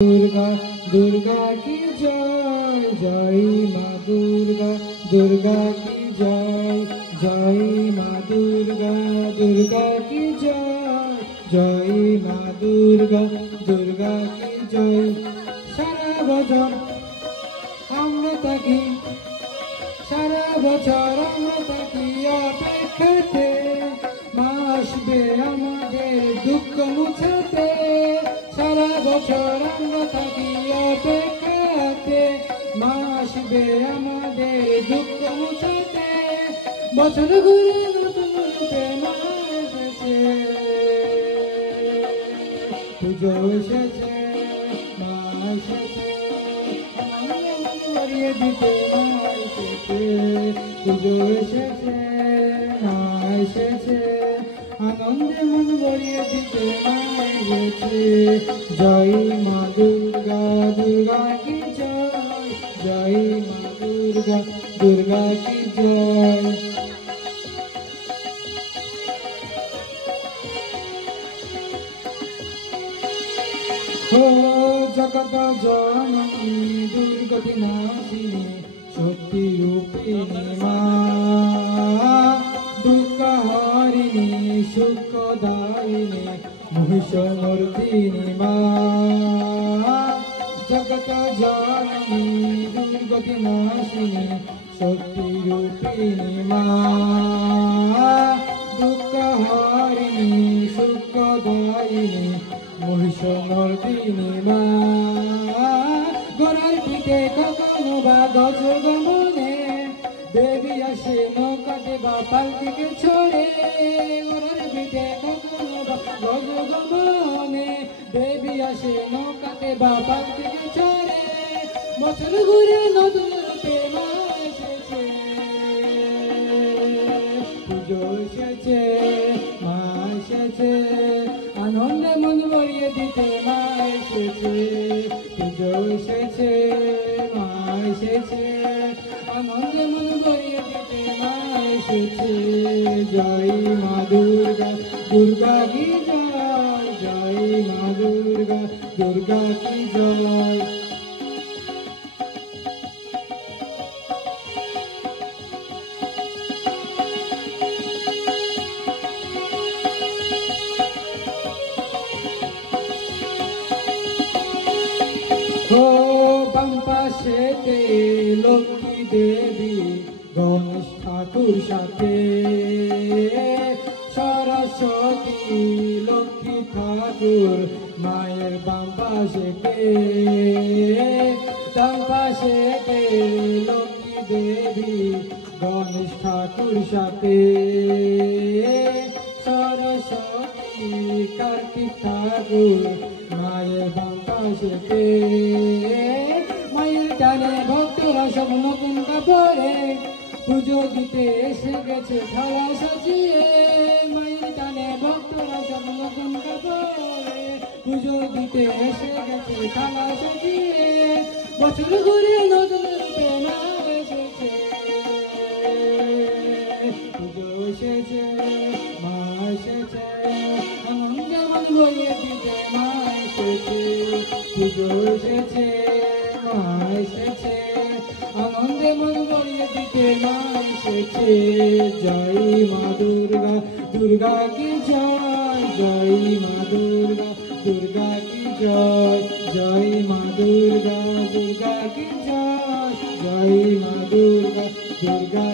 दुर्गा दुर्गा की जय जय माँ दुर्गा दुर्गा की जय जय माँ दुर्गा दुर्गा की जय जय माँ दुर्गा दुर्गा की जय। सारा बছর আমরা থাকি সারা বছর আমরা থাকি অপেক্ষাতে মা আসবে আমাদের দুঃখ মুছাতে। সারা বছর আমরা থাকি অপেক্ষাতে মা আসবে আমাদের দুঃখ মুছাতে। বছর ঘুরে নতুন রূপে মা এসেছে, পুজো এসেছে, মা এসেছে, ভরিয়ে দিতে মা এসেছে। পুজো এসেছে, মা এসেছে, আনন্দে মন ভরিয়ে দিতে মা এসেছে। জয় মা দুর্গা দুর্গা কি জয় জয় মা দুর্গা দুর্গা কি জয়। ও জগত জননী দুর্গতি নাশিনী শক্তি রূপিণী মা, দুঃখ হরিণী সুখদায়িনী মহিষমর্দিনী মা। জগত জননী দুর্গতি নাশিনী শক্তি রূপিণী মা, দুঃখ হরিণী সুখদায়িনী মহিষমর্দিনী মা। ঘোড়ার পিঠে কখনো বা গজগমনে দেবী আসে নৌকাতে বা পালকিকে ছড়ে। ঘোড়ার পিঠে কখনো বা গজগমনে দেবী আসে নৌকাতে বা পালকিকে ছড়ে। বছর ঘুরে নতুন রূপে মা এসেছে, পুজো এসেছে, মা এসেছে, আনন্দে মন ভরিয়ে দিতে মা এসেছে। পুজো এসেছে, মা এসেছে, আনন্দে মন ভরিয়ে দিতে মা এসেছে। জয় মা দুর্গা দুর্গা কি জয় জয় মা দুর্গা দুর্গা কি জয়। ও বাম পাশেতে লক্ষ্মী দেবী গণেশ ঠাকুর সাথে, সরস্বতী লক্ষ্মী ঠাকুর মায়ের বাম পাশেতে। ডান পাশেতে লক্ষ্মী দেবী গণেশ ঠাকুর সাথে, সরস্বতী কার্তিক ঠাকুর মায়ের বাম পাশেতে। মায়ের টানে ভক্তরা সব নতুন কাপড়ে পুজো দিতে এসে গেছে থালা সাজিয়ে। মায়ের টানে ভক্তরা সব নতুন কাপড়ে পুজো দিতে এসে গেছে থালা সাজিয়ে। বছর ঘুরে নতুন রূপে মা এসেছে, পুজো এসেছে, মা এসেছে, আনন্দে মন ভরিয়ে দিতে মা এসেছে। পুজো এসেছে, মা এসেছে, আনন্দে মন ভরিয়ে দিতে মা এসেছে। জয় মা দুর্গা দুর্গা কি জয় জয় মা দুর্গা দুর্গা কি জয় জয় মা দুর্গা দুর্গা কি জয় জয় মা দুর্গা দুর্গা।